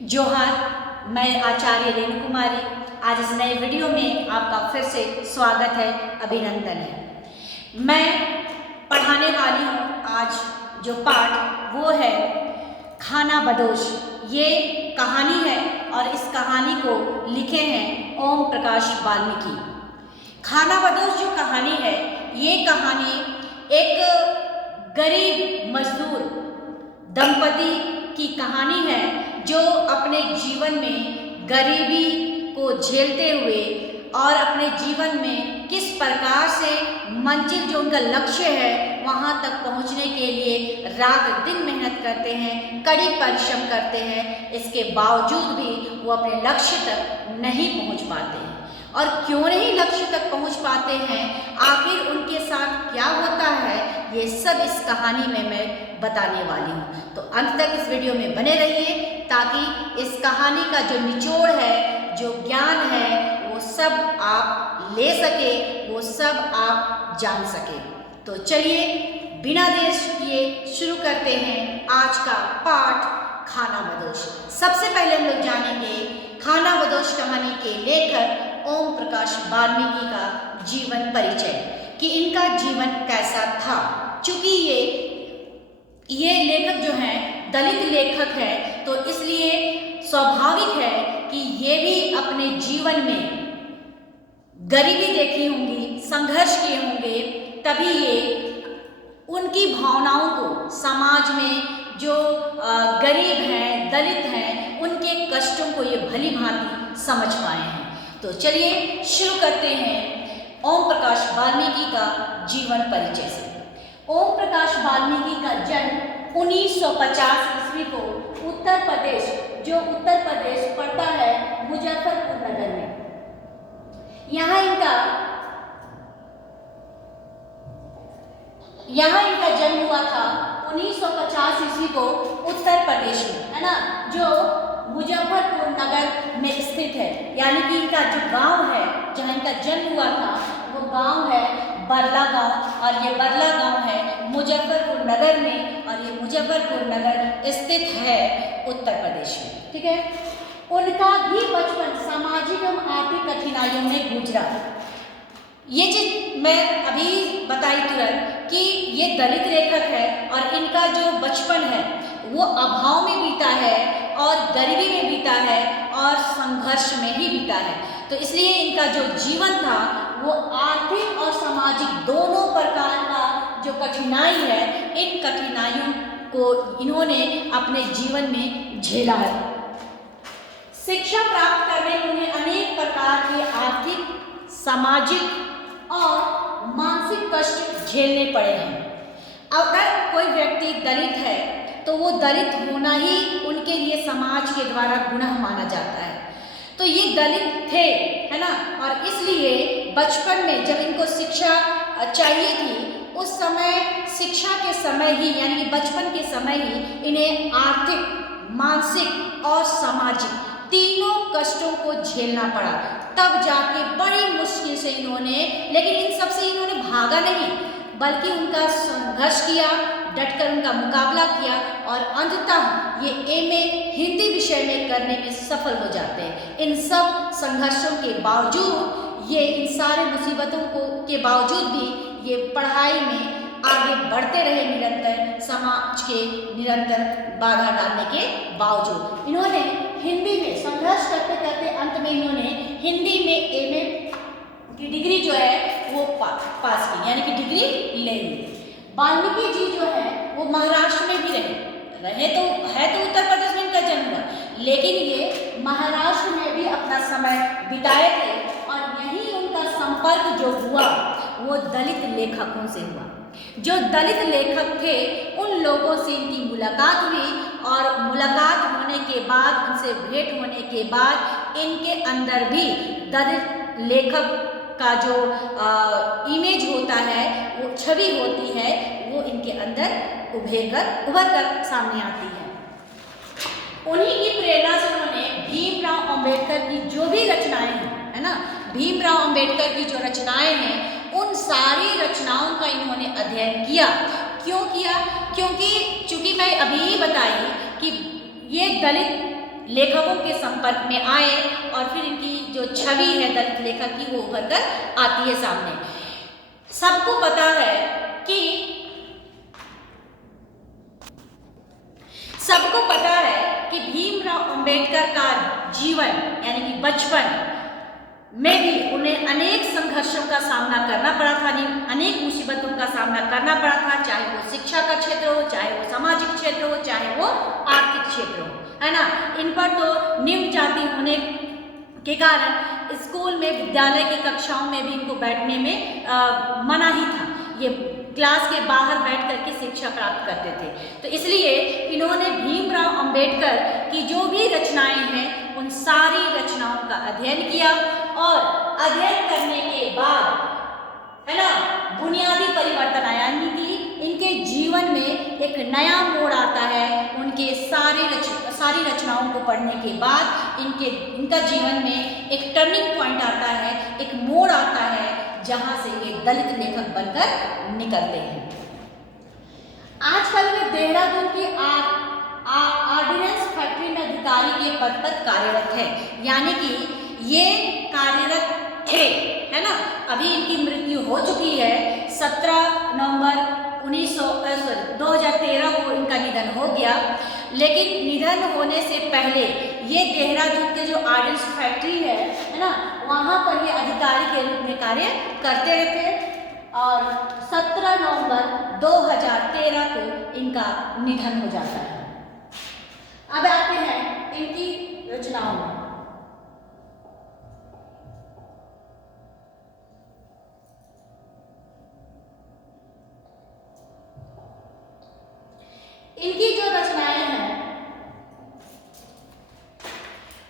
जोहार, मैं आचार्य रेणु कुमारी। आज इस नए वीडियो में आपका फिर से स्वागत है, अभिनंदन है। मैं पढ़ाने वाली हूँ आज जो पाठ वो है खाना बदोश। ये कहानी है और इस कहानी को लिखे हैं ओम प्रकाश वाल्मीकि। खाना बदोश जो कहानी है, ये कहानी एक गरीब मजदूर दंपति की कहानी है जो अपने जीवन में गरीबी को झेलते हुए और अपने जीवन में किस प्रकार से मंजिल जो उनका लक्ष्य है वहाँ तक पहुँचने के लिए रात दिन मेहनत करते हैं, कड़ी परिश्रम करते हैं। इसके बावजूद भी वो अपने लक्ष्य तक नहीं पहुँच पाते हैं। और क्यों नहीं लक्ष्य तक पहुँच पाते हैं, आखिर उनके साथ क्या होता है, ये सब इस कहानी में मैं बताने वाली हूँ। तो अंत तक इस वीडियो में बने रहिए ताकि इस कहानी का जो निचोड़ है, जो ज्ञान है, वो सब आप ले सके, वो सब आप जान सके। तो चलिए बिना देर किए शुरू करते हैं आज का पाठ खाना बदोश। सबसे पहले हम लोग जानेंगे खाना बदोश कहानी के लेखक ओम प्रकाश वाल्मीकि का जीवन परिचय, कि इनका जीवन कैसा था। चूंकि ये लेखक जो हैं दलित लेखक है, तो इसलिए स्वाभाविक है कि ये भी अपने जीवन में गरीबी देखी होंगी, संघर्ष किए होंगे, तभी ये उनकी भावनाओं को समाज में जो गरीब हैं, दलित हैं, उनके कष्टों को ये भली भांति समझ पाए हैं। तो चलिए शुरू करते हैं ओम प्रकाश वाल्मीकि का जीवन परिचय से। ओम प्रकाश वाल्मीकि का जन्म 1950 ईस्वी को उत्तर प्रदेश पड़ता है मुजफ्फरपुर नगर में। यहाँ इनका जन्म हुआ था 1950 ईस्वी को उत्तर प्रदेश में, है ना, जो मुजफ्फरपुर नगर में स्थित है। यानी कि इनका जो गांव है जहाँ इनका जन्म हुआ था वो गांव है बरला गांव, और ये बरला गांव है मुजफ्फरपुर नगर में, और ये मुजफ्फरपुर नगर स्थित है उत्तर प्रदेश में। ठीक है। उनका भी बचपन सामाजिक एवं आर्थिक कठिनाइयों में गुजरा। ये चीज मैं अभी बताई तुरंत कि ये दलित लेखक है और इनका जो बचपन है वो अभाव में बीता है और गरीबी में बीता है और संघर्ष में ही बीता है। तो इसलिए इनका जो जीवन था वो आर्थिक और सामाजिक दोनों प्रकार का जो कठिनाई है, इन कठिनाइयों को इन्होंने अपने जीवन में झेला है। शिक्षा प्राप्त करने में उन्हें अनेक प्रकार के आर्थिक, सामाजिक और मानसिक कष्ट झेलने पड़े हैं। अगर कोई व्यक्ति दलित है तो वो दलित होना ही उनके लिए समाज के द्वारा गुनाह माना जाता है। तो ये दलित थे, है ना, और इसलिए बचपन में जब इनको शिक्षा चाहिए थी, उस समय शिक्षा के समय ही, यानी कि बचपन के समय ही इन्हें आर्थिक, मानसिक और सामाजिक तीनों कष्टों को झेलना पड़ा। तब जाके बड़ी मुश्किल से इन्होंने, लेकिन इन सब से इन्होंने भागा नहीं, बल्कि उनका संघर्ष किया, डटकर उनका मुकाबला किया और अंततः ये एमए हिंदी विषय में करने में सफल हो जाते हैं। इन सब संघर्षों के बावजूद, ये इन सारे मुसीबतों के बावजूद भी ये पढ़ाई में आगे बढ़ते रहे निरंतर, समाज के निरंतर बाधा डालने के बावजूद। इन्होंने हिंदी में संघर्ष करते करते अंत में इन्होंने हिंदी में एमए की डिग्री जो है वो पास की, यानी कि डिग्री ले ली। वाल्मीकि जी जो है वो महाराष्ट्र में भी रहे तो उत्तर प्रदेश में इनका जन्म हुआ, लेकिन ये महाराष्ट्र में भी अपना समय बिताए थे और यहीं उनका संपर्क जो हुआ वो दलित लेखकों से हुआ। जो दलित लेखक थे उन लोगों से इनकी मुलाकात हुई, और मुलाकात होने के बाद, उनसे भेंट होने के बाद इनके अंदर भी दलित लेखक का जो इमेज होता है, वो छवि होती है, वो इनके अंदर उभर कर सामने आती है। उन्हीं की प्रेरणा से उन्होंने भीमराव अंबेडकर की जो भी रचनाएं हैं, है ना, भीमराव अंबेडकर की जो रचनाएं हैं, उन सारी रचनाओं का इन्होंने अध्ययन किया। क्यों किया? क्योंकि चूंकि मैं अभी बताई कि ये दलित लेखकों के संपर्क में आए और फिर इनकी जो छवि है दलित लेखक की वो उभर कर आती है सामने। सबको पता है कि भीमराव अंबेडकर का जीवन यानी कि बचपन में भी उन्हें अनेक संघर्षों का सामना करना पड़ा था, अनेक मुसीबतों का सामना करना पड़ा था, चाहे वो शिक्षा का क्षेत्र हो, चाहे वो सामाजिक क्षेत्र हो, चाहे वो आर्थिक क्षेत्र हो, है ना। इन पर तो निम्न जाति होने के कारण स्कूल में, विद्यालय की कक्षाओं में भी इनको बैठने में मना ही था। ये क्लास के बाहर बैठ करके शिक्षा प्राप्त करते थे। तो इसलिए इन्होंने भीमराव अंबेडकर की जो भी रचनाएं हैं उन सारी रचनाओं का अध्ययन किया और अध्ययन करने के बाद, है ना, बुनियादी परिवर्तन आया। यानी कि इनके जीवन में एक नया मोड़ आता है। उनके सारी रचनाओं को पढ़ने के बाद इनका जीवन में एक टर्निंग पॉइंट आता है, एक मोड़ आता है, जहां से ये दलित लेखक बनकर निकलते हैं। आजकल वे देहरादून की ऑर्डिनेंस फैक्ट्री में अधिकारी के पद पर कार्यरत है, यानी कि ये कार्यरत थे, है ना। अभी इनकी मृत्यु हो चुकी है। 17 नवंबर 2013 को इनका निधन हो गया। लेकिन निधन होने से पहले ये देहरादून के जो ऑर्डिनेंस फैक्ट्री है ना, वहाँ पर ये अधिकारी के रूप में कार्य करते रहते और 17 नवंबर 2013 को इनका निधन हो जाता है। अब आते हैं इनकी रचनाओं में। इनकी जो रचनाएं हैं,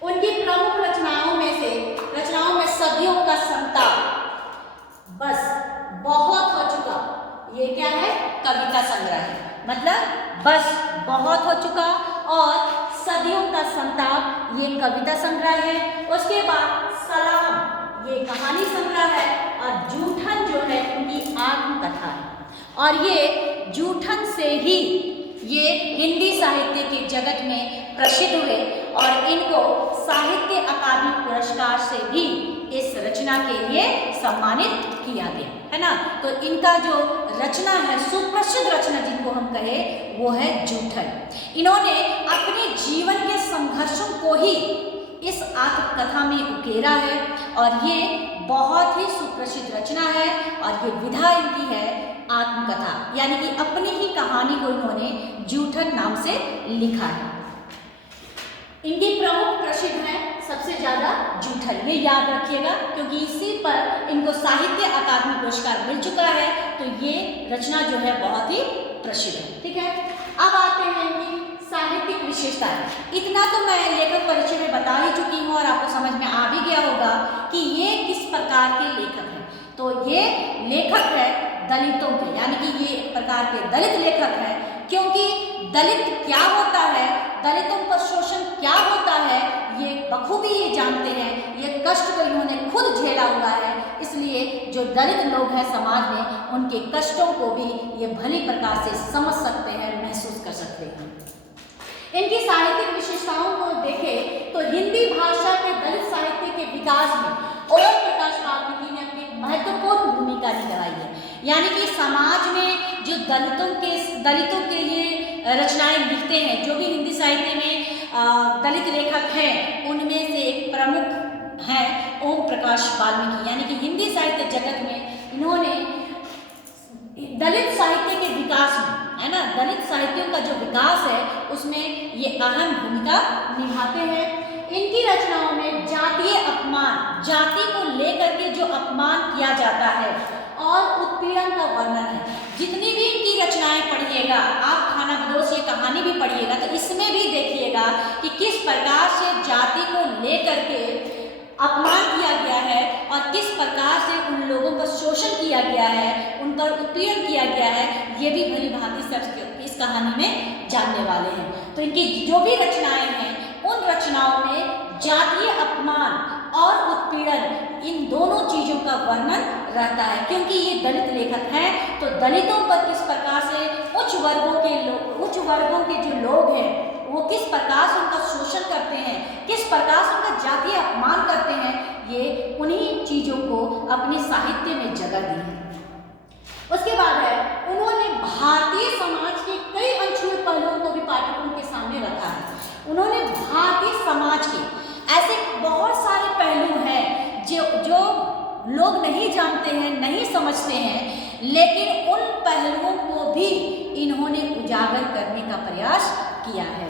उनकी प्रमुख रचनाओं में सदियों का संताप, बस, बहुत हो चुका, ये क्या है, कविता संग्रह है। मतलब बस, बहुत हो चुका और सदियों का संताप, ये कविता संग्रह है। उसके बाद सलाम, ये कहानी संग्रह है और जूठन जो है उनकी आत्मकथा है। और ये जूठन से ही ये हिंदी साहित्य के जगत में प्रसिद्ध हुए और इनको साहित्य अकादमी पुरस्कार से भी इस रचना के लिए सम्मानित किया गया, है ना। तो इनका जो रचना है, सुप्रसिद्ध रचना जिनको हम कहें, वो है जूठन। इन्होंने अपने जीवन के संघर्षों को ही इस आत्मकथा में उकेरा है और ये बहुत ही सुप्रसिद्ध रचना है और ये विधा इनकी है आत्मकथा, यानी कि अपनी ही कहानी को इन्होंने जूठन नाम से लिखा है। इनकी प्रमुख प्रसिद्ध है सबसे ज्यादा जूठन, ये याद रखिएगा क्योंकि इसी पर इनको साहित्य अकादमी पुरस्कार मिल चुका है। तो ये रचना जो है बहुत ही प्रसिद्ध है, ठीक है। अब आते हैं इनकी साहित्यिक विशेषताएं। इतना तो मैं लेखक परिचय में बता ही चुकी हूँ और आपको समझ में आ भी गया होगा कि ये किस प्रकार के लेखक हैं। तो ये लेखक है दलितों के, यानी कि ये एक प्रकार के दलित लेखक हैं, क्योंकि दलित क्या होता है, दलितों पर शोषण क्या होता है, ये बखूबी ये जानते हैं। ये कष्ट को इन्होंने खुद झेला हुआ है, इसलिए जो दलित लोग हैं समाज में, उनके कष्टों को भी ये भली प्रकार से समझ सकते हैं, महसूस कर सकते हैं। इनकी साहित्यिक विशेषताओं को देखें तो हिंदी भाषा के दलित साहित्य के विकास में ओम प्रकाश वाल्मीकि ने अपनी महत्वपूर्ण भूमिका निभाई है। यानी कि समाज में जो दलितों के लिए रचनाएं लिखते हैं, जो भी हिंदी साहित्य में दलित लेखक हैं, उनमें से एक प्रमुख है ओम प्रकाश वाल्मीकि। यानी कि हिंदी साहित्य जगत में इन्होंने दलित साहित्य के विकास में, है ना, दलित साहित्यों का जो विकास है उसमें ये अहम भूमिका निभाते हैं। इनकी रचनाओं में जातीय अपमान, जाति को लेकर के जो अपमान किया जाता है और उत्पीड़न का वर्णन है। जितनी भी इनकी रचनाएं पढ़िएगा आप, खानाबदोश ये कहानी भी पढ़िएगा तो इसमें भी देखिएगा कि किस प्रकार से जाति को लेकर के अपमान किया गया है और किस प्रकार से उन लोगों पर शोषण किया गया है, उन पर उत्पीड़न किया गया है, ये भी भली भांति सब इस कहानी में जानने वाले हैं। तो इनकी जो भी रचनाएं हैं, उन रचनाओं में जातीय अपमान और उत्पीड़न, इन दोनों चीज़ों का वर्णन रहता है। क्योंकि ये दलित लेखक हैं, तो दलितों पर किस प्रकार से उच्च वर्गों के जो लोग हैं वो किस प्रकार से उनका शोषण करते हैं, अपने साहित्य में जगह दी है। उसके बाद है उन्होंने भारतीय समाज के कई अनछुए पहलुओं को भी पाठकों के सामने रखा है। उन्होंने भारतीय समाज के ऐसे बहुत सारे पहलू हैं जो लोग नहीं जानते हैं, नहीं समझते हैं, लेकिन उन पहलुओं को भी इन्होंने उजागर करने का प्रयास किया है।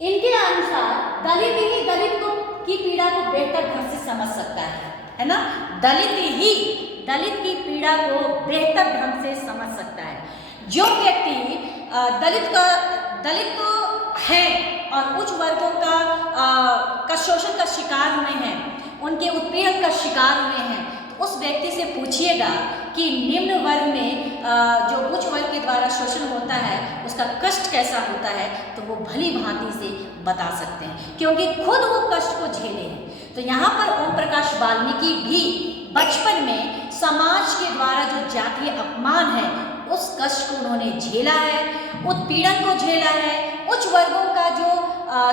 इनके अनुसार दलित ही दलित की पीड़ा को बेहतर ढंग से समझ सकता है ना। दलित की पीड़ा को बेहतर ढंग से समझ सकता है। जो व्यक्ति दलित तो है और उच्च वर्गों का शोषण का शिकार हुए हैं, उनके उत्पीड़न का शिकार हुए हैं, तो उस व्यक्ति से पूछिएगा कि निम्न वर्ग में जो उच्च वर्ग के द्वारा शोषण होता है उसका कष्ट कैसा होता है, तो वो भली भांति से बता सकते हैं, क्योंकि खुद वो कष्ट को झेले हैं। तो यहाँ पर ओम प्रकाश वाल्मीकि भी बचपन में समाज के द्वारा जो जातीय अपमान है उस कष्ट को उन्होंने झेला है, उत्पीड़न को झेला है, उच्च वर्गों का जो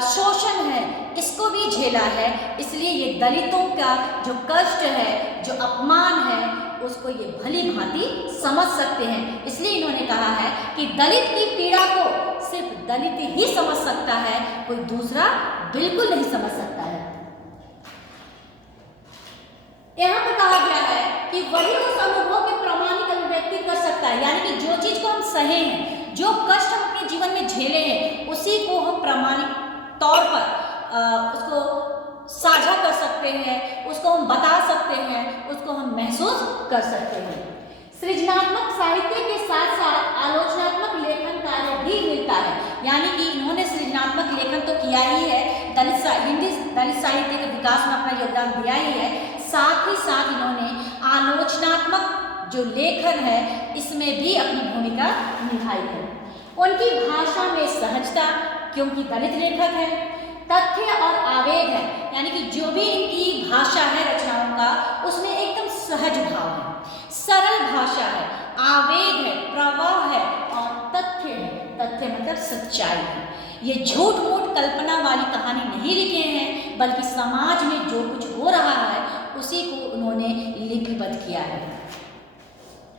शोषण है इसको भी झेला है। इसलिए ये दलितों का जो कष्ट है, जो अपमान है, उसको ये भली भांति समझ सकते हैं। इसलिए इन्होंने कहा है कि दलित की पीड़ा को सिर्फ दलित ही समझ सकता है, कोई दूसरा बिल्कुल नहीं समझ सकता है। यहाँ पर कहा गया है कि वही उस अनुभव के प्रामाणिक अभिव्यक्ति कर सकता है, यानी कि जो चीज को हम सहे हैं, जो कष्ट हम अपने जीवन में झेले हैं, उसी को हम प्रामाणिक तौर पर उसको साझा कर सकते हैं, उसको हम बता सकते हैं, उसको हम महसूस कर सकते हैं। सृजनात्मक साहित्य के साथ साथ आलोचनात्मक लेखन कार्य भी मिलता है, यानी कि इन्होंने सृजनात्मक लेखन तो किया ही है, हिंदी दलित साहित्य के विकास में अपना योगदान दिया ही है, साथ ही साथ इन्होंने आलोचनात्मक जो लेखन है इसमें भी अपनी भूमिका निभाई है। उनकी भाषा में सहजता, क्योंकि दलित लेखक है, तथ्य और आवेग है, यानी कि जो भी इनकी भाषा है रचनाओं का, उसमें एकदम सहज भाव है, सरल भाषा है, आवेग है, प्रवाह है और तथ्य है। तथ्य मतलब सच्चाई है। ये झूठ मूठ कल्पना वाली कहानी नहीं लिखे हैं, बल्कि समाज में जो कुछ हो रहा है उसी को उन्होंने लिपिबद्ध किया है।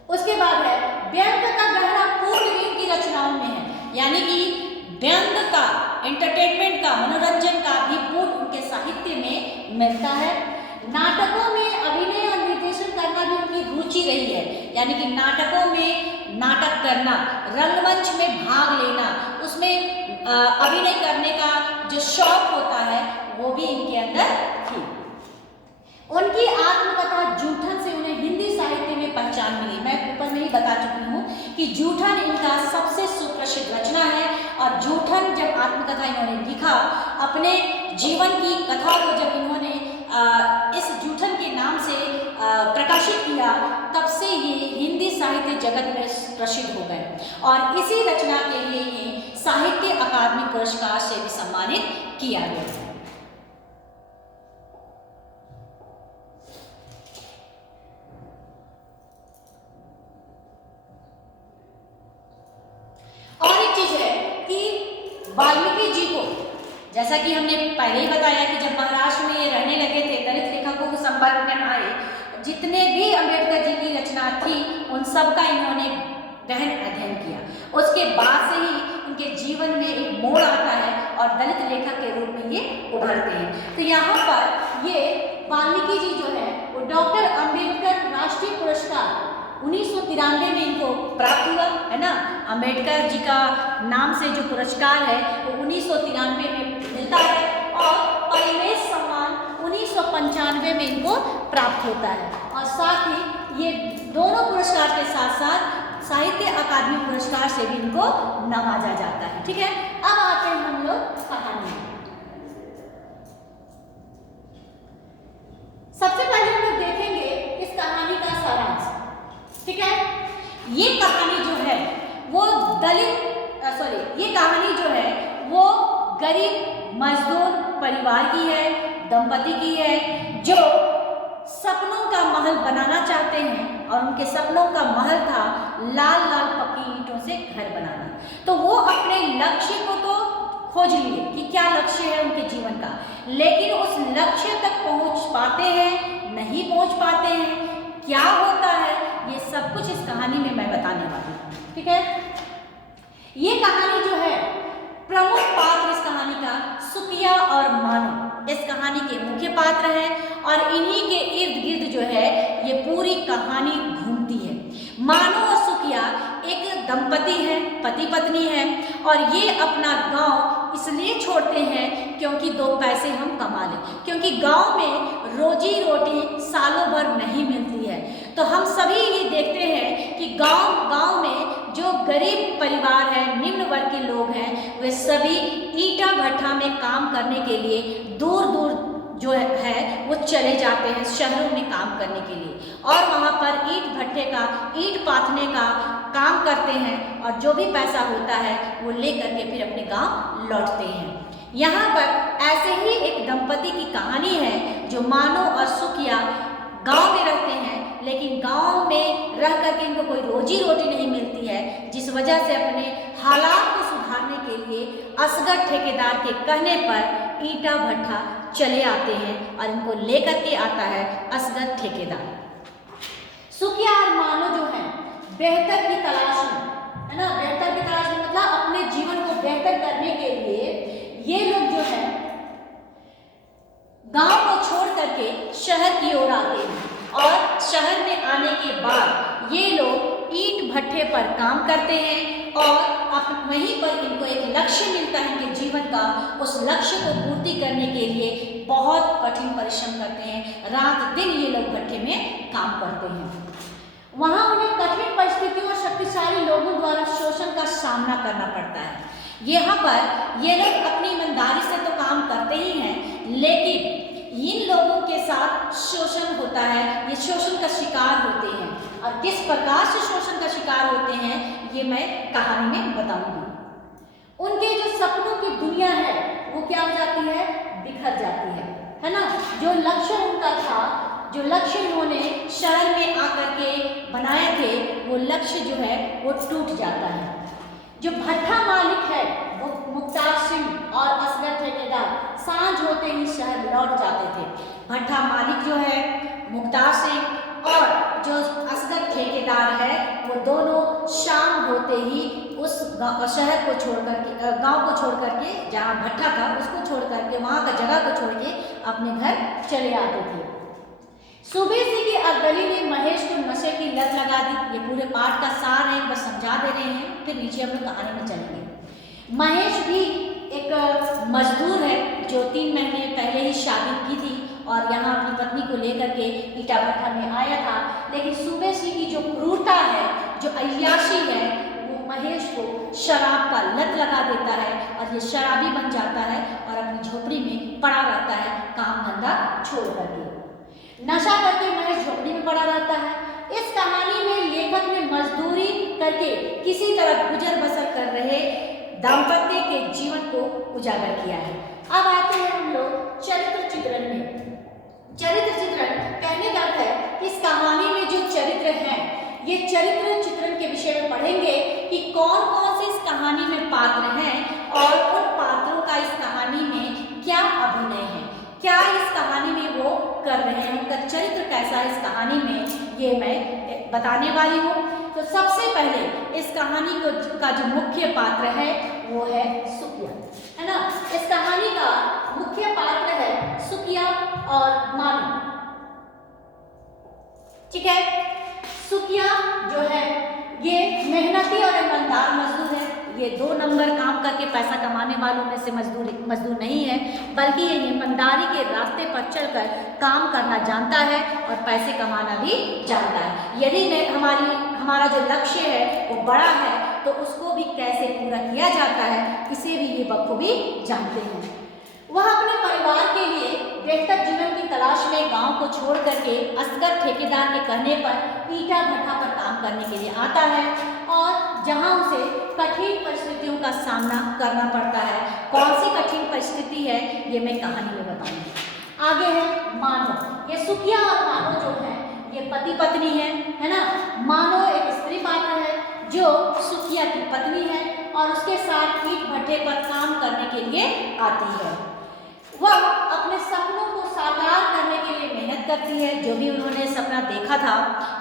उसके बाद है व्यंग का गहरा पूर्ण इनकी रचनाओं में है, यानी कि व्यंग का, एंटरटेनमेंट का, मनोरंजन का भी पूर्ण उनके साहित्य में मिलता है। नाटकों में अभिनय और निर्देशन करना भी उनकी रुचि रही है, यानी कि नाटकों में नाटक करना, रंगमंच में भाग लेना, उसमें अभिनय करने का जो शौक होता है वो भी इनके अंदर थी। उनकी आत्मकथा जूठन से उन्हें हिंदी साहित्य में पहचान मिली। मैं ऊपर में ही बता चुकी हूँ कि जूठन इनका सबसे सुप्रसिद्ध रचना है, और जूठन जब आत्मकथा इन्होंने लिखा, अपने जीवन की कथा को जब इन्होंने इस जूठन के नाम से प्रकाशित किया, तब से ये हिंदी साहित्य जगत में प्रसिद्ध हो गए, और इसी रचना के लिए ये साहित्य अकादमी पुरस्कार से भी सम्मानित किया गया। और एक चीज है कि वाल्मीकि जी को, जैसा कि हमने पहले ही बताया कि जब महाराष्ट्र में ये रहने लगे थे, दलित लेखकों के संपर्क में आए, जितने भी अम्बेडकर जी की रचना थी उन सब का इन्होंने गहन अध्ययन किया। उसके बाद से ही उनके जीवन में एक मोड़ आता है और दलित लेखक के रूप में ये उभरते हैं। तो यहाँ पर ये वाल्मीकि जी जो है वो डॉक्टर अम्बेडकर राष्ट्रीय पुरस्कार 1993 में इनको प्राप्त हुआ है ना। अम्बेडकर जी का नाम से जो पुरस्कार है वो 1993 में मिलता है, और परिवेश सम्मान 1995 में इनको प्राप्त होता है। और साथ ही ये दोनों पुरस्कार के साथ साथ साहित्य अकादमी पुरस्कार से भी इनको नवाजा जाता है। ठीक है, अब आते हैं हम लोग कहानी। सबसे पहले हम लोग देखेंगे इस कहानी का सारांश। ठीक है, ये कहानी जो है वो ये कहानी जो है वो गरीब मजदूर परिवार की है, दंपति की है, जो सपनों का महल बनाना चाहते हैं, और उनके सपनों का महल था लाल लाल पक्की ईंटों से घर बनाना। तो वो अपने लक्ष्य को तो खो खोज लिए कि क्या लक्ष्य है उनके जीवन का, लेकिन उस लक्ष्य तक पहुंच पाते हैं, नहीं पहुंच पाते हैं, क्या होता है, ये सब कुछ इस कहानी में मैं बताने वाली हूँ। ठीक है, ये कहानी जो है, प्रमुख पात्र इस कहानी का सुकिया और मानो इस कहानी के मुख्य पात्र हैं और इन्हीं के इर्द गिर्द जो है ये पूरी कहानी घूमती है। मानो और सुकिया एक दंपति है, पति पत्नी है और ये अपना गांव इसलिए छोड़ते हैं क्योंकि दो पैसे हम कमा लें, क्योंकि गांव में रोजी रोटी सालों भर नहीं मिलती है। तो हम सभी ये देखते हैं कि गांव में जो गरीब परिवार है, निम्न वर्ग के लोग हैं, वे सभी ईंटा भट्ठा में काम करने के लिए दूर दूर जो है वो चले जाते हैं शहरों में काम करने के लिए और वहाँ पर ईंट भट्ठे का, ईंट पाथने का काम करते हैं और जो भी पैसा होता है वो ले करके फिर अपने गांव लौटते हैं। यहाँ पर ऐसे ही एक दंपति की कहानी है जो मानो और सुकिया गांव में रहते हैं, लेकिन गांव में रह करके इनको कोई रोजी रोटी नहीं मिलती है, जिस वजह से अपने हालात को सुधारने के लिए असगर ठेकेदार के कहने पर ईंटा भट्ठा चले आते हैं और इनको लेकर के आता है असगर ठेकेदार। सुकिया और मानो जो है बेहतर की तलाश में, है ना, बेहतर की तलाश में मतलब अपने जीवन को बेहतर करने के लिए ये लोग जो है गांव को छोड़ करके शहर की ओर आते हैं और शहर में आने के बाद ये लोग ईंट भट्ठे पर काम करते हैं और वहीं पर इनको एक लक्ष्य मिलता है इनके जीवन का। उस लक्ष्य को पूर्ति करने के लिए बहुत कठिन परिश्रम करते हैं, रात दिन ये लोग भट्ठे में काम करते हैं। वहाँ उन्हें कठिन परिस्थितियों और शक्तिशाली लोगों द्वारा शोषण का सामना करना पड़ता है। यहाँ पर ये लोग अपनी ईमानदारी से तो काम करते ही हैं, लेकिन इन लोगों के साथ शोषण होता है, ये शोषण का शिकार होते हैं और किस प्रकार से शोषण का शिकार होते हैं ये मैं कहानी में बताऊंगी। उनके जो सपनों की दुनिया है वो क्या हो जाती है, बिखर जाती है ना। जो लक्ष्य उनका था, जो लक्ष्य उन्होंने शहर में आकर के बनाए थे, वो लक्ष्य जो है वो टूट जाता है। जो भट्ठा मालिक है वो मुख्तार सिंह और असगर ठेकेदार सांझ होते ही शहर लौट जाते थे। भट्ठा मालिक जो है मुख्तार सिंह और जो असगर ठेकेदार है वो दोनों शाम होते ही उस शहर को छोड़ करके, गांव को छोड़ करके, जहाँ भट्ठा था उसको छोड़ करके, वहाँ का जगह को छोड़ के अपने घर चले आते थे। सुबह से की अगली ने महेश को नशे की लत लगा दी। ये पूरे पाठ का सार है, बस समझा दे रहे हैं, फिर नीचे हम लोग कहानी में चलेंगे। महेश भी एक मजदूर है जो 3 महीने पहले ही शादी की थी और यहाँ अपनी पत्नी को लेकर के ईटा भट्ठा में आया था, लेकिन सुबह से की जो क्रूरता है, जो अय्याशी है, वो महेश को शराब का लत लगा देता है और ये शराबी बन जाता है और अपनी झोपड़ी में पड़ा रहता है काम धंधा छोड़ करके। नशा करके महेश झोपड़ी में पड़ा रहता है। इस कहानी में लेखक ने मजदूरी करके किसी तरह गुजर बसर कर रहे दाम्पत्य के जीवन को उजागर किया है। अब आते हैं हम लोग चरित्र चित्रण में। चरित्र चित्रण कहने का अर्थ है कि इस कहानी में जो चरित्र हैं, ये चरित्र चित्रण के विषय में पढ़ेंगे कि कौन कौन से इस कहानी में पात्र हैं और उन पात्रों का इस कहानी में क्या अभिनय है, क्या इस कहानी में वो कर रहे हैं, उनका चरित्र कैसा है इस कहानी में, ये मैं बताने वाली हूँ। तो सबसे पहले इस कहानी का जो मुख्य पात्र है वो है सुकिया, है ना। इस कहानी का मुख्य पात्र है सुकिया और मानो, ठीक है। सुकिया जो है ये मेहनती और ईमानदार मजदूर है। ये 2 नंबर काम करके पैसा कमाने वालों में से मजदूर नहीं है, बल्कि ये ईमानदारी के रास्ते पर चलकर काम करना जानता है और पैसे कमाना भी जानता है। यदि हमारा जो लक्ष्य है वो बड़ा है तो उसको भी कैसे पूरा किया जाता है, इसे भी ये बखूबी जानते हैं। वह अपने परिवार के लिए बेहतर जीवन की तलाश में गांव को छोड़ करके असगर ठेकेदार के कहने पर ईंटा भट्ठा पर काम करने के लिए आता है और जहां उसे कठिन परिस्थितियों का सामना करना पड़ता है। कौन सी कठिन परिस्थिति है ये मैं कहानी में बताऊंगी। आगे है मानो। ये सुकिया और मानो जो है ये पति पत्नी है ना। मानो एक स्त्री पात्र है जो सुकिया की पत्नी है और उसके साथ ईंट भट्ठे पर काम करने के लिए आती है। वह अपने सपनों को साकार करने के लिए मेहनत करती है, जो भी उन्होंने सपना देखा था,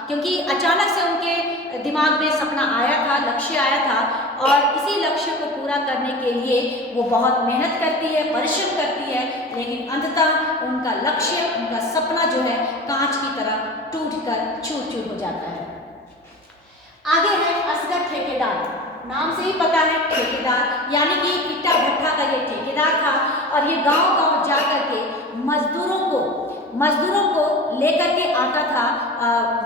क्योंकि अचानक से उनके दिमाग में सपना आया था, लक्ष्य आया था, और इसी लक्ष्य को पूरा करने के लिए वो बहुत मेहनत करती है, परिश्रम करती है, लेकिन अंततः उनका लक्ष्य, उनका सपना जो है कांच की तरह टूटकर चूर-चूर हो जाता है। आगे है असगर ठेकेदार। नाम से ही पता है ठेकेदार, यानी कि ईटा भट्ठा का ये ठेकेदार था और ये गांव-गांव जा करके मजदूरों को लेकर के आता था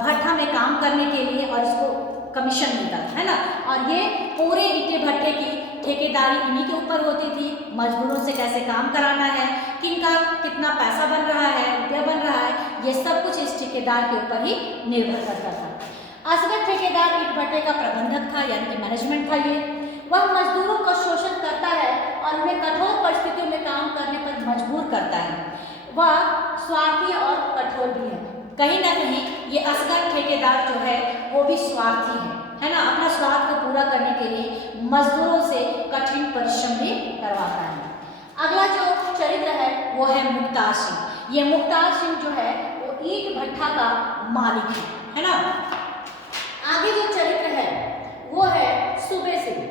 भट्ठा में काम करने के लिए, और इसको कमीशन मिलता था, है ना। और ये पूरे ईटे भट्ठे की ठेकेदारी इन्हीं के ऊपर होती थी। मजदूरों से कैसे काम कराना है, किनका कितना पैसा बन रहा है, रुपया बन रहा है, ये सब कुछ इस ठेकेदार के ऊपर ही निर्भर करता था। असगर ठेकेदार ईंट भट्ठे का प्रबंधक था, यानी कि मैनेजमेंट था ये। वह मजदूरों का शोषण करता है और उन्हें कठोर परिस्थितियों में काम करने पर मजबूर करता है। वह स्वार्थी और कठोर भी है। कहीं ना कहीं ये असगर ठेकेदार जो है वो भी स्वार्थी है ना। अपना स्वार्थ को पूरा करने के लिए मजदूरों से कठिन परिश्रम भी करवाता है। अगला जो चरित्र है वो है मुख्तार सिंह। ये मुख्तार सिंह जो है वो ईंट भट्ठा का मालिक है ना। आगे जो चरित्र है वो है सूबे सिंह।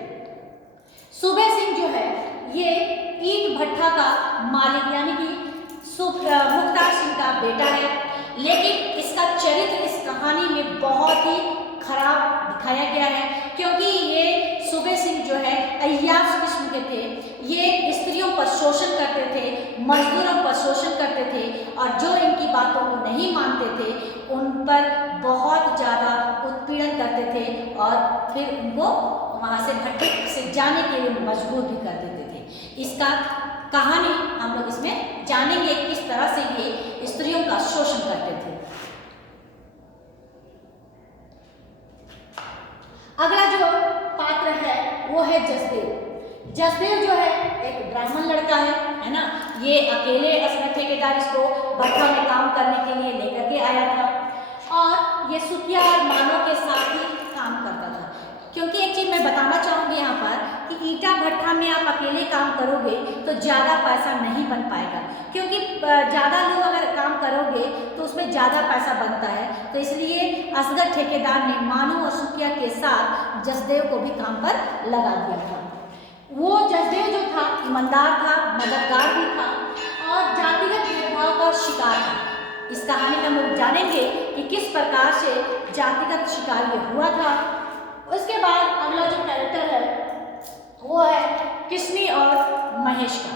सूबे सिंह जो है ये ईंट भट्ठा का मालिक यानी कि मुख्तार सिंह का बेटा है, लेकिन इसका चरित्र इस कहानी में बहुत ही खराब दिखाया गया है, क्योंकि ये सूबे सिंह जो है अय्याश किस्म के थे। ये स्त्रियों पर शोषण करते थे, मजदूरों पर शोषण करते थे, और जो इनकी बातों को नहीं मानते थे उन पर बहुत ज़्यादा उत्पीड़न करते थे, और फिर उनको वहाँ से भट्ठे से जाने के लिए मजबूर भी कर देते थे। इसका कहानी हम लोग इसमें जानेंगे किस तरह से ये स्त्रियों का शोषण करते थे। अगला जो पात्र है वो है जसदेव। जसदेव जो है एक ब्राह्मण लड़का है ना। ये अकेले असगर ठेकेदार इसको भट्ठा में काम करने के लिए लेकर के आया था, और ये सुखिया और मानव के साथ ही काम करता था। क्योंकि एक चीज़ मैं बताना चाहूँगी यहाँ पर कि ईटा भट्ठा में आप अकेले काम करोगे तो ज़्यादा पैसा नहीं बन पाएगा, क्योंकि ज़्यादा लोग अगर काम करोगे तो उसमें ज़्यादा पैसा बनता है। तो इसलिए असगर ठेकेदार ने मानू और सुखिया के साथ जसदेव को भी काम पर लगा दिया था। वो जसदेव जो था ईमानदार था, मददगार भी था, और जातिगत भेदभाव का शिकार था। इस कहानी में हम लोग जानेंगे कि किस प्रकार से जातिगत शिकार ये हुआ था। उसके बाद अगला जो कैरेक्टर है वो है किसनी और महेश का।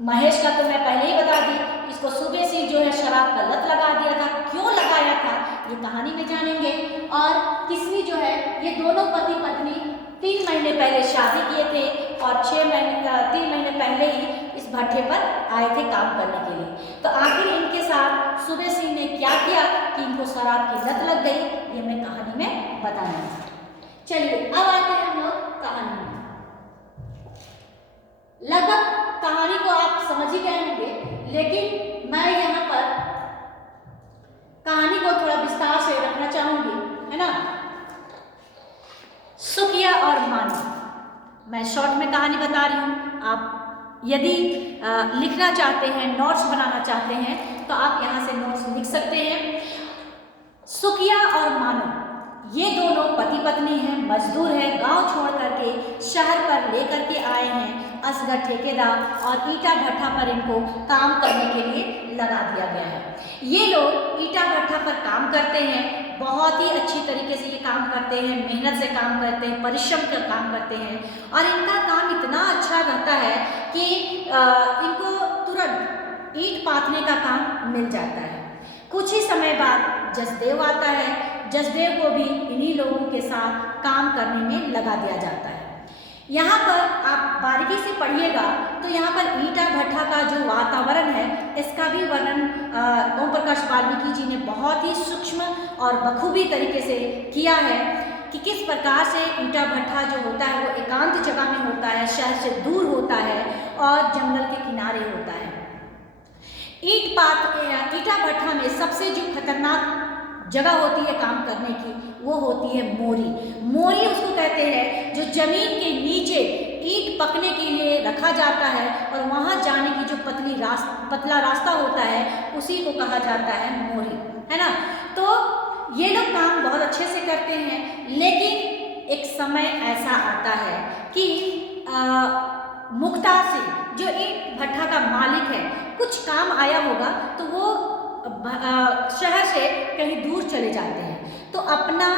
महेश का तो मैं पहले ही बता दी, इसको सूबे सिंह जो है शराब का लत लगा दिया था। क्यों लगाया था ये कहानी में जानेंगे। और किसनी जो है ये दोनों पति पत्नी 3 महीने पहले शादी किए थे, और 3 महीने पहले ही इस भट्ठे पर आए थे काम करने के लिए। तो आखिर इनके साथ सूबे सिंह ने क्या किया कि इनको शराब की लत लग गई, ये मैं कहानी में बताऊंगी। चलिए अब आते हैं हम लोग कहानी में। लगभग कहानी को आप समझ ही गए होंगे, लेकिन मैं यहाँ पर कहानी को थोड़ा विस्तार से रखना चाहूंगी, है ना। सुखिया और मानू, मैं शॉर्ट में कहानी बता रही हूँ। आप यदि लिखना चाहते हैं, नोट्स बनाना चाहते हैं, तो आप यहाँ से नोट्स लिख सकते हैं। सुखिया और मानू ये दोनों पति पत्नी हैं, मजदूर हैं, गांव छोड़ करके शहर पर लेकर के आए हैं असगर ठेकेदार, और ईटा भट्ठा पर इनको काम करने के लिए लगा दिया गया है। ये लोग ईटा भट्ठा पर काम करते हैं, बहुत ही अच्छी तरीके से ये काम करते हैं, मेहनत से काम करते हैं, परिश्रम का काम करते हैं, और इनका काम इतना अच्छा रहता है कि इनको तुरंत ईंट पाथने का काम मिल जाता है। कुछ ही समय बाद जसदेव आता है। जसदेव को भी इन्हीं लोगों के साथ काम करने में लगा दिया जाता है। यहाँ पर आप बारीकी से पढ़िएगा तो यहाँ पर ईटा भट्ठा का जो वातावरण है इसका भी वर्णन ओम प्रकाश वाल्मीकि जी ने बहुत ही सूक्ष्म और बखूबी तरीके से किया है कि किस प्रकार से ईटा भट्ठा जो होता है वो एकांत जगह में होता है, शहर से दूर होता है और जंगल के किनारे होता है। ईटा भट्ठा में सबसे जो खतरनाक जगह होती है काम करने की, वो होती है मोरी। मोरी उसको कहते हैं जो जमीन के नीचे ईंट पकने के लिए रखा जाता है और वहाँ जाने की जो पतला रास्ता होता है उसी को कहा जाता है मोरी, है ना। तो ये लोग काम बहुत अच्छे से करते हैं, लेकिन एक समय ऐसा आता है कि मुख्तार सिंह जो ईंट भट्ठा का मालिक है, कुछ काम आया होगा तो वो शहर से कहीं दूर चले जाते हैं। तो अपना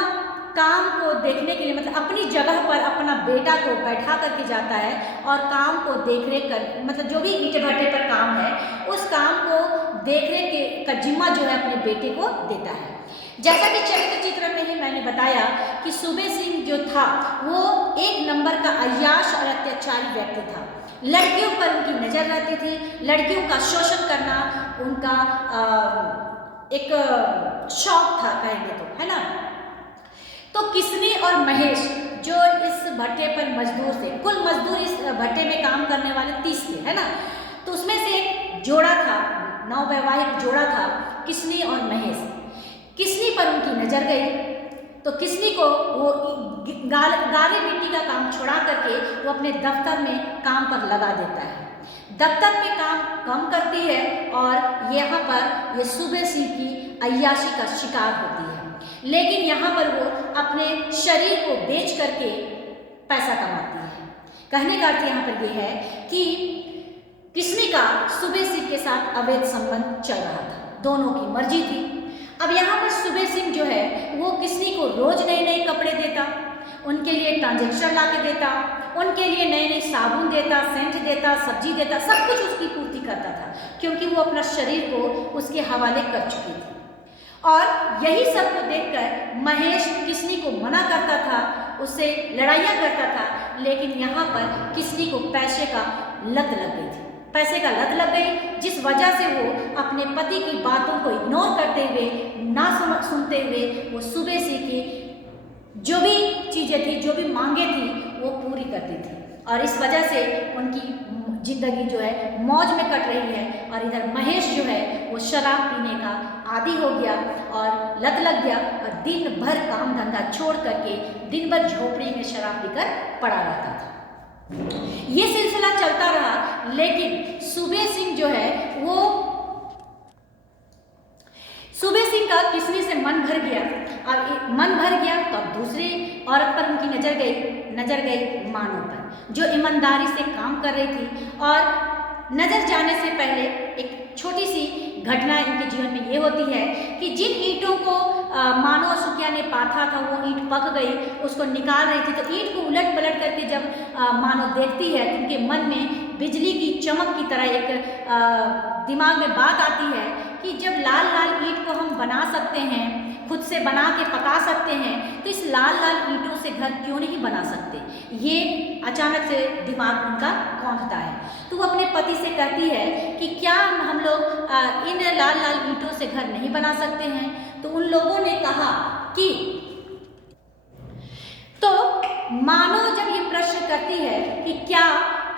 काम को देखने के लिए, मतलब अपनी जगह पर अपना बेटा को बैठा करके जाता है और काम को देख रेख कर, मतलब जो भी ईंट भट्ठे पर काम है उस काम को देख रेख का जिम्मा जो है अपने बेटे को देता है। जैसा कि चरित्र चित्र में ही मैंने बताया कि सूबे सिंह जो था वो एक नंबर का अय्याश और अत्याचारी व्यक्ति था। लड़कियों पर उनकी नज़र रहती थी, लड़कियों का शोषण करना उनका एक शौक था कहेंगे तो, है ना। तो किसनी और महेश जो इस भट्टे पर मजदूर थे, कुल मजदूर इस भट्टे में काम करने वाले 30 थे, है ना। तो उसमें से एक जोड़ा था, नववैवाहिक जोड़ा था, किसनी और महेश। किसनी पर उनकी नज़र गई तो किसनी को वो गाली मिट्टी का काम छुड़ा करके वो अपने दफ्तर में काम पर लगा देता है। दफ्तर में काम कम करती है और यहाँ पर ये सूबे सिंह की अय्याशी का शिकार होती है, लेकिन यहाँ पर वो अपने शरीर को बेच करके पैसा कमाती है। कहने का अर्थ यहाँ पर ये है कि किसनी का सूबे सिंह के साथ अवैध संबंध चल रहा था, दोनों की मर्जी थी। अब यहाँ पर सूबे सिंह जो है वो किसनी को रोज नए नए कपड़े देता, उनके लिए ट्रांजेक्शन ला के देता, उनके लिए नए नए साबुन देता, सेंट देता, सब्जी देता, सब कुछ उसकी पूर्ति करता था, क्योंकि वो अपना शरीर को उसके हवाले कर चुकी थी। और यही सब को देखकर महेश किसनी को मना करता था, उससे लड़ाइयाँ करता था, लेकिन यहाँ पर किसनी को पैसे का लत लग गई थी, पैसे का लत लग गई, जिस वजह से वो अपने पति की बातों को इग्नोर करते हुए, ना सुनते हुए वो सूबे सिंह की जो भी चीज़ें थी, जो भी मांगे थी वो पूरी करती थी। और इस वजह से उनकी जिंदगी जो है मौज में कट रही है। और इधर महेश जो है वो शराब पीने का आदी हो गया और लत लग गया और दिन भर काम धंधा छोड़ करके दिन भर झोपड़ी में शराब पीकर पड़ा रहता था। ये सिलसिला चलता रहा, लेकिन सूबे सिंह जो है वो सूबे सिंह का किसनी से मन भर गया। अब मन भर गया तो अब दूसरी औरत पर उनकी नजर गई मानो पर, जो ईमानदारी से काम कर रही थी। और नजर जाने से पहले एक छोटी सी घटना इनके जीवन में ये होती है कि जिन ईंटों को मानो और सुकिया ने पाथा था वो ईंट पक गई, उसको निकाल रही थी, तो ईंट को उलट पलट करके जब मानो देखती है तो उनके मन में बिजली की चमक की तरह एक दिमाग में बात आती है कि जब लाल लाल ईंट को हम बना सकते हैं, खुद से बना के पका सकते हैं, तो इस लाल लाल ईंटों से घर क्यों नहीं बना सकते। ये अचानक से दिमाग उनका कौंधता है। तो वो अपने पति से कहती है कि क्या हम लोग इन लाल लाल ईंटों से घर नहीं बना सकते हैं। तो उन लोगों ने कहा कि, तो मानो जब ये प्रश्न करती है कि क्या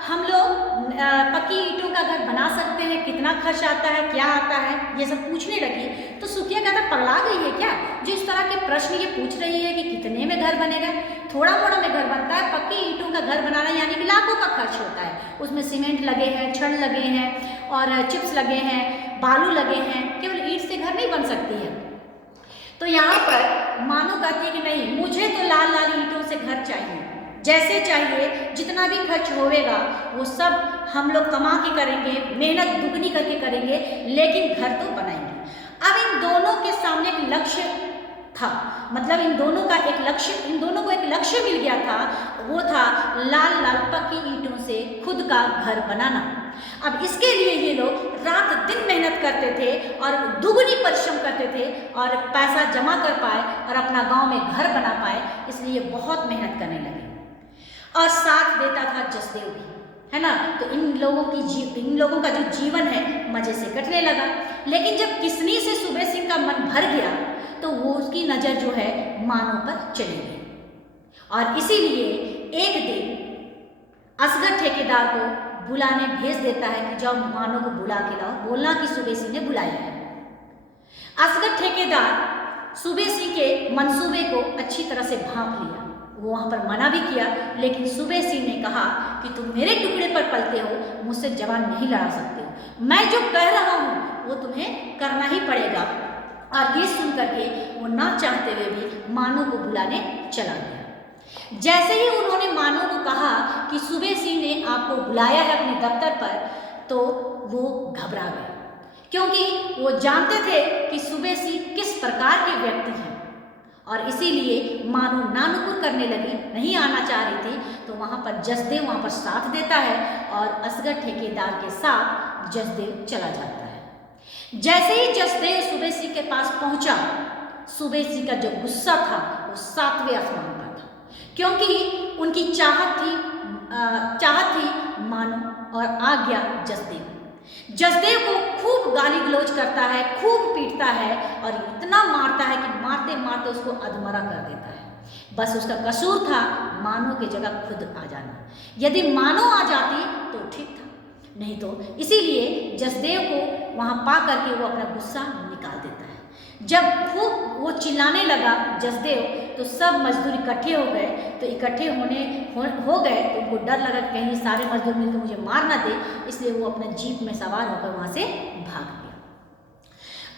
हम लोग पक्की ईंटों का घर बना सकते हैं, कितना खर्च आता है, क्या आता है, ये सब पूछने लगी, तो सुकिया कहता पगला गई है क्या जो इस तरह के प्रश्न ये पूछ रही है कि कितने में घर बनेगा। थोड़ा मोड़ा में घर बनता है, पक्की ईंटों का घर बनाना यानी कि लाखों का खर्च होता है। उसमें सीमेंट लगे हैं, छड़ लगे हैं और चिप्स लगे हैं, बालू लगे हैं, केवल ईंट से घर नहीं बन सकती है। तो यहाँ पर मानो कहती है कि नहीं, मुझे तो लाल लाल ईंटों से घर चाहिए, जैसे चाहिए, जितना भी खर्च होएगा वो सब हम लोग कमा के करेंगे, मेहनत दुगनी करके करेंगे, लेकिन घर तो बनाएंगे। अब इन दोनों के सामने एक लक्ष्य था, मतलब इन दोनों को एक लक्ष्य मिल गया था, वो था लाल लाल पक्की ईंटों से खुद का घर बनाना। अब इसके लिए ये लोग रात दिन मेहनत करते थे और दुगनी परिश्रम करते थे और पैसा जमा कर पाए और अपना गांव में घर बना पाए, इसलिए बहुत मेहनत करने लगे। और साथ देता था जसदेव भी, है ना। तो इन लोगों का जो जीवन है मजे से कटने लगा। लेकिन जब किसनी से सूबे सिंह का मन भर गया तो वो उसकी नज़र जो है मानो पर चली गई। और इसीलिए एक दिन असगर ठेकेदार को बुलाने भेज देता है कि जाओ मानो को बुला के लाओ, बोलना कि सूबे सिंह ने बुलाया है। असगर ठेकेदार सुबह सिंह के मंसूबे को अच्छी तरह से भांप लिया। वो वहाँ पर मना भी किया, लेकिन सुबह सिंह ने कहा कि तुम मेरे टुकड़े पर पलते हो, मुझसे जवान नहीं लड़ा सकते हो, मैं जो कह रहा हूँ वो तुम्हें करना ही पड़ेगा। और ये सुन करके वो ना चाहते हुए भी मानो को बुलाने चला गया। जैसे ही उन्होंने मानो को कहा कि सुबह सिंह ने आपको बुलाया है अपने दफ्तर पर, तो वो घबरा गए, क्योंकि वो जानते थे कि सुबह सिंह किस प्रकार के व्यक्ति हैं, और इसीलिए मानो नानुकुर करने लगी, नहीं आना चाह रही थी। तो वहाँ पर जसदेव वहाँ पर साथ देता है और असगर ठेकेदार के साथ जसदेव चला जाता है। जैसे ही जसदेव सुबह सिंह के पास पहुँचा, सुबह सिंह का जो गुस्सा था वो 7वें आसमान पर था, क्योंकि उनकी चाहत थी मानो और आ गया जसदेव। जसदेव को खूब गाली गलौज करता है, खूब पीटता है और इतना मारता है कि मारते मारते उसको अधमरा कर देता है। बस उसका कसूर था मानो की जगह खुद आ जाना। यदि मानो आ जाती तो ठीक था, नहीं तो इसीलिए जसदेव को वहाँ पा करके वो अपना गुस्सा निकाल देता है। जब खूब वो चिल्लाने लगा जसदेव, तो सब मजदूर इकट्ठे हो गए। तो इकट्ठे हो गए तो उनको डर लगा कि कहीं सारे मजदूर मिलकर मुझे मार ना दे, इसलिए वो अपना जीप में सवार होकर वहाँ से भाग गया।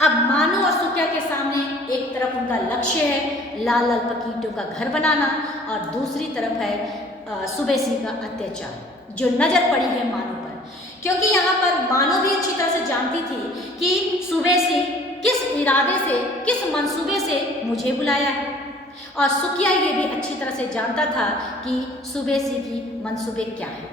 अब मानो और सुकिया के सामने एक तरफ उनका लक्ष्य है लाल लाल पकीटों का घर बनाना, और दूसरी तरफ है सुबह सिंह का अत्याचार जो नजर पड़ी है मानो पर, क्योंकि यहाँ पर मानो भी अच्छी तरह से जानती थी कि सुबह सिंह किस इरादे से, किस मंसूबे से मुझे बुलाया है, और सुकिया ये भी अच्छी तरह से जानता था कि सुबह सिंह की मंसूबे क्या है,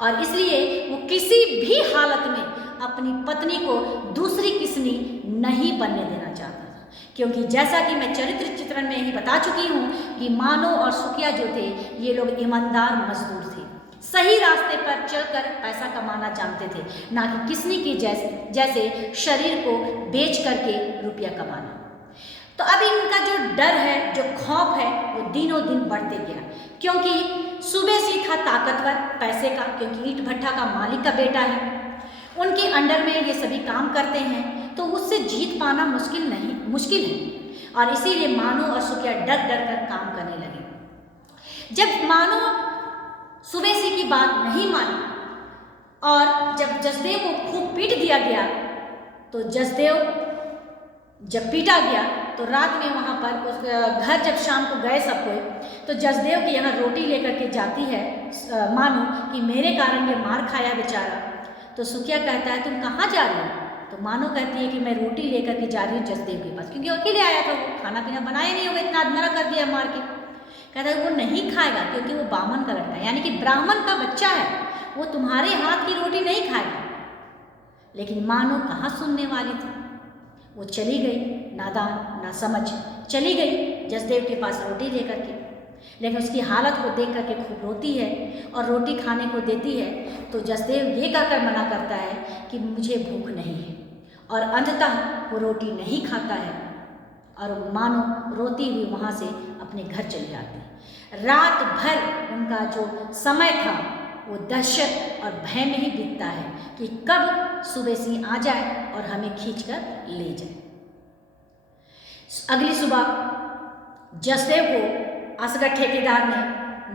और इसलिए वो किसी भी हालत में अपनी पत्नी को दूसरी किस्नी नहीं बनने देना चाहता था। क्योंकि जैसा कि मैं चरित्र चित्रण में ही बता चुकी हूँ कि मानो और सुकिया जो थे ये लोग ईमानदार मजदूर थे, सही रास्ते पर चलकर पैसा कमाना जानते थे, ना कि किस्नी के जैसे शरीर को बेच करके रुपया कमाना। तो अब इनका जो डर है, जो खौफ है, वो दिनों दिन बढ़ते गया, क्योंकि सुबह सिंह था ताकतवर पैसे का, क्योंकि ईंट भट्ठा का मालिक का बेटा है, उनके अंडर में ये सभी काम करते हैं, तो उससे जीत पाना मुश्किल है। और इसीलिए मानो और सुकिया डर डर कर काम करने लगे। जब मानो सुबह सिंह की बात नहीं मानी और जब जसदेव को खूब पीट दिया गया, तो जसदेव जब पीटा गया तो रात में वहाँ पर उस घर जब शाम को गए सब कोई, तो जसदेव के यहाँ रोटी लेकर के जाती है मानो कि मेरे कारण ये मार खाया बेचारा। तो सुकिया कहता है तुम कहाँ जा रही हो? तो मानो कहती है कि मैं रोटी लेकर के जा रही हूँ जसदेव के पास, क्योंकि अकेले आया था, वो खाना पीना बनाया नहीं होगा, इतना अधमरा कर दिया मार के। कहता है वो नहीं खाएगा क्योंकि वो बामन का लड़का है, यानी कि ब्राह्मण का बच्चा है, वो तुम्हारे हाथ की रोटी नहीं खाएगा। लेकिन मानो कहाँ सुनने वाली थी, वो चली गई, नादान ना समझ चली गई जसदेव के पास रोटी लेकर के। लेकिन उसकी हालत को देख करके खूब रोती है और रोटी खाने को देती है, तो जसदेव ये कहकर मना करता है कि मुझे भूख नहीं है, और अंततः वो रोटी नहीं खाता है और मानो रोती हुई वहाँ से अपने घर चली जाती है। रात भर उनका जो समय था वो दहशत और भय में ही बीतता है कि कब सुबह सिंह आ जाए और हमें खींचकर ले जाए। अगली सुबह जसदेव को असगर ठेकेदार ने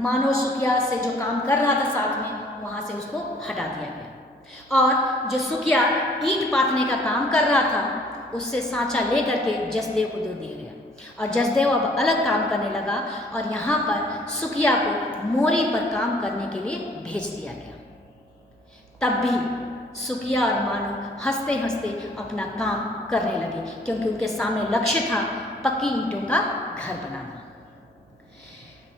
मानो सुकिया से जो काम कर रहा था साथ में, वहाँ से उसको हटा दिया गया, और जो सुकिया ईंट पाथने का काम कर रहा था उससे सांचा ले करके जसदेव को दे दिया गया, और जसदेव अब अलग काम करने लगा, और यहाँ पर सुकिया को मोरी पर काम करने के लिए भेज दिया गया। तब भी सुकिया और मानो हंसते हंसते अपना काम करने लगे, क्योंकि उनके सामने लक्ष्य था पक्की ईंटों का घर बनाना।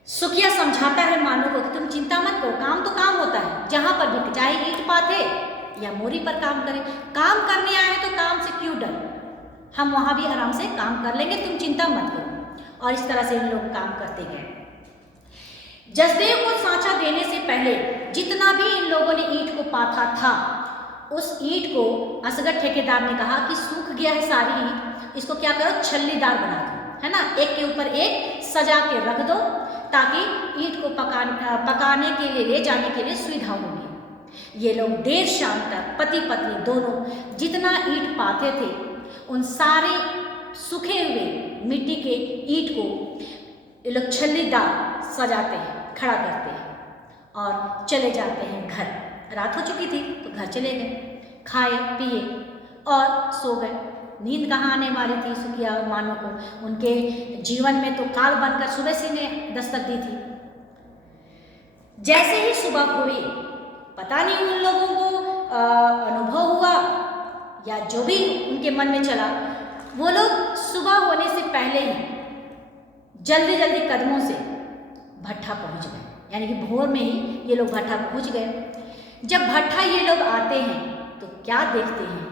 सुकिया समझाता है मानो को कि तुम चिंता मत करो, काम तो काम होता है, जहाँ पर भी चाहे ईंट पाथे या मोरी पर काम करें, काम करने आए तो काम से क्यों डर, हम वहाँ भी आराम से काम कर लेंगे, तुम चिंता मत करो। और इस तरह से इन लोग काम करते गए। जसदेव को सांचा देने से पहले जितना भी इन लोगों ने ईंट को पाथा था, उस ईंट को असगर ठेकेदार ने कहा कि सूख गया है सारी ईंट, इसको क्या करो छल्लीदार बना दो, है ना, एक के ऊपर एक सजा के रख दो, ताकि ईंट को पकाने के लिए ले जाने के लिए सुविधा होगी। ये लोग देर शाम तक पति पत्नी दोनों जितना ईंट पाते थे उन सारे सूखे हुए मिट्टी के ईंट को ये लोग छल्लीदार सजाते हैं, खड़ा करते हैं और चले जाते हैं घर। रात हो चुकी थी तो घर चले गए, खाए पिए और सो गए। नींद कहाँ आने वाली थी सुखिया और मानो को, उनके जीवन में तो काल बनकर सुबह से ने दस्तक दी थी। जैसे ही सुबह हुई, पता नहीं उन लोगों को अनुभव हुआ या जो भी उनके मन में चला, वो लोग सुबह होने से पहले ही जल्दी जल्दी कदमों से भट्ठा पहुंच गए, यानी कि भोर में ही ये लोग भट्ठा पहुंच गए। जब भट्ठा ये लोग आते हैं तो क्या देखते हैं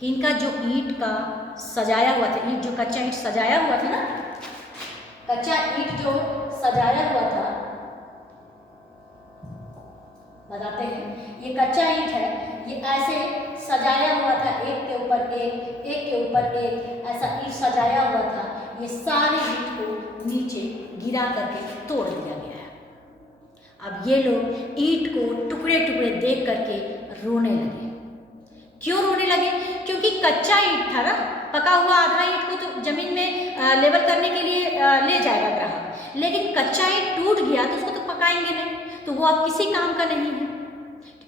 कि इनका जो ईंट का सजाया हुआ था, ईंट जो कच्चा ईंट सजाया हुआ था ना, कच्चा ईंट जो सजाया हुआ था, बताते हैं ये कच्चा ईंट है, ये ऐसे सजाया हुआ था, एक के ऊपर एक, एक के ऊपर एक, ऐसा ईंट सजाया हुआ था। ये सारे ईंट को नीचे गिरा करके तोड़ दिया गया है। अब ये लोग ईंट को टुकड़े टुकड़े देख करके रोने लगे। क्यों रोने लगे? क्योंकि कच्चा ईंट था ना, पका हुआ आधा ईंट को तो जमीन में लेवल करने के लिए ले जाएगा ग्राहक, लेकिन कच्चा ईंट टूट गया तो उसको तो पकाएंगे नहीं, तो वो अब किसी काम का नहीं है,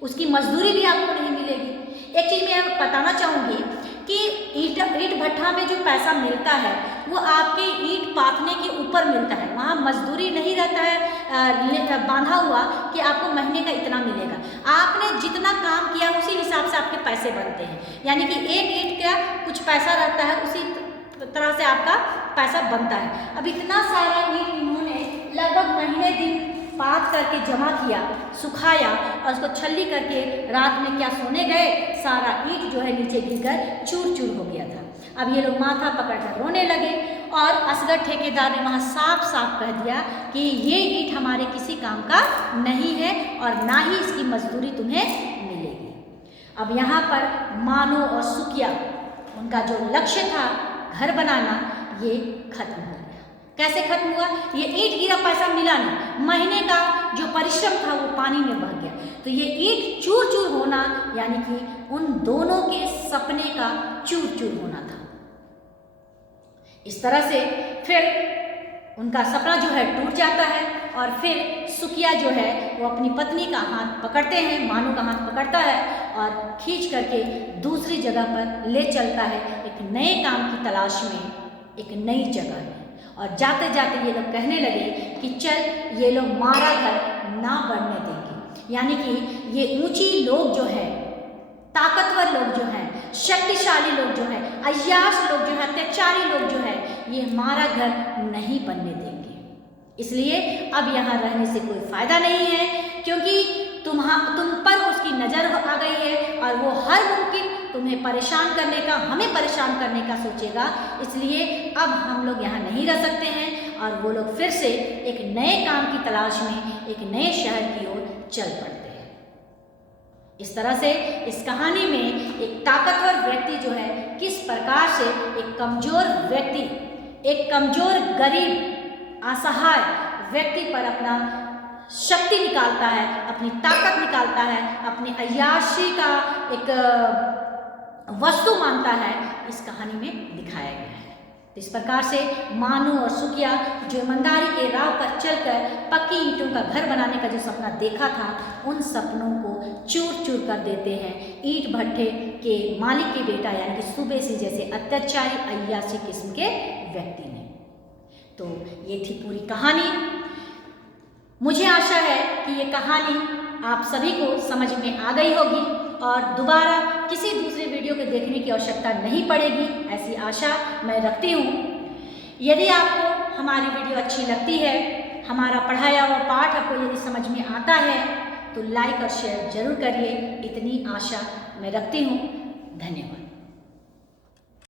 उसकी मजदूरी भी आपको नहीं मिलेगी। एक चीज़ मैं बताना चाहूँगी कि ईंट भट्ठा में जो पैसा मिलता है वो आपके ईंट पाथने के ऊपर मिलता है, वहाँ मजदूरी नहीं रहता है बांधा हुआ कि आपको महीने का इतना मिलेगा। आपने जितना काम किया उसी हिसाब से आपके पैसे बनते हैं, यानी कि एक ईंट का कुछ पैसा रहता है, उसी तरह से आपका पैसा बनता है। अब इतना सारा ईंट इन्होंने लगभग महीने दिन पात करके जमा किया, सुखाया और उसको छल्ली करके रात में क्या सोने गए, सारा ईंट जो है नीचे गिरकर चूर चूर हो गया था। अब ये लोग माथा पकड़कर रोने लगे और असगर ठेकेदार ने वहाँ साफ साफ कह दिया कि ये ईंट हमारे किसी काम का नहीं है और ना ही इसकी मजदूरी तुम्हें मिलेगी। अब यहाँ पर मानो और सुखिया, उनका जो लक्ष्य था घर बनाना, ये खत्म हो गया। कैसे खत्म हुआ? ये ईंट गिरा, पैसा मिला नहीं, महीने का जो परिश्रम था वो पानी में बह गया। तो ये ईंट चूर चूर होना, यानी कि उन दोनों के सपने का चूर चूर होना था। इस तरह से फिर उनका सपना जो है टूट जाता है और फिर सुखिया जो है वो अपनी पत्नी का हाथ पकड़ते हैं, मानो का हाथ पकड़ता है और खींच करके दूसरी जगह पर ले चलता है, एक नए काम की तलाश में, एक नई जगह में। और जाते जाते ये लोग कहने लगे कि चल ये लोग मारा घर ना बढ़ने देंगे, यानी कि ये ऊंची लोग जो है, ताकतवर लोग जो हैं, शक्तिशाली लोग जो हैं, अय्याश लोग जो हैं, अत्याचारी लोग जो हैं, ये हमारा घर नहीं बनने देंगे। इसलिए अब यहाँ रहने से कोई फायदा नहीं है, क्योंकि तुम पर उसकी नज़र आ गई है और वो हर मुमकिन तुम्हें परेशान करने का, हमें परेशान करने का सोचेगा। इसलिए अब हम लोग यहाँ नहीं रह सकते हैं और वो लोग फिर से एक नए काम की तलाश में एक नए शहर की ओर चल पड़ते हैं। इस तरह से इस कहानी में एक ताकतवर व्यक्ति जो है किस प्रकार से एक कमज़ोर व्यक्ति, एक कमज़ोर गरीब असहाय व्यक्ति पर अपना शक्ति निकालता है, अपनी ताकत निकालता है, अपनी अय्याशी का एक वस्तु मानता है, इस कहानी में दिखाया गया है। तो इस प्रकार से मानो और सुखिया जो ईमानदारी के राह पर चलकर पक्की ईंटों का घर बनाने का जो सपना देखा था, उन सपनों को चूर चूर कर देते हैं ईंट भट्ठे के मालिक के बेटा, यानी कि सुबेसी जैसे अत्याचारी अय्याशी किस्म के व्यक्ति ने। तो ये थी पूरी कहानी। मुझे आशा है कि ये कहानी आप सभी को समझ में आ गई होगी और दोबारा किसी दूसरे वीडियो को देखने की आवश्यकता नहीं पड़ेगी, ऐसी आशा मैं रखती हूँ। यदि आपको हमारी वीडियो अच्छी लगती है, हमारा पढ़ाया हुआ पाठ आपको यदि समझ में आता है, तो लाइक और शेयर जरूर करिए, इतनी आशा मैं रखती हूँ। धन्यवाद।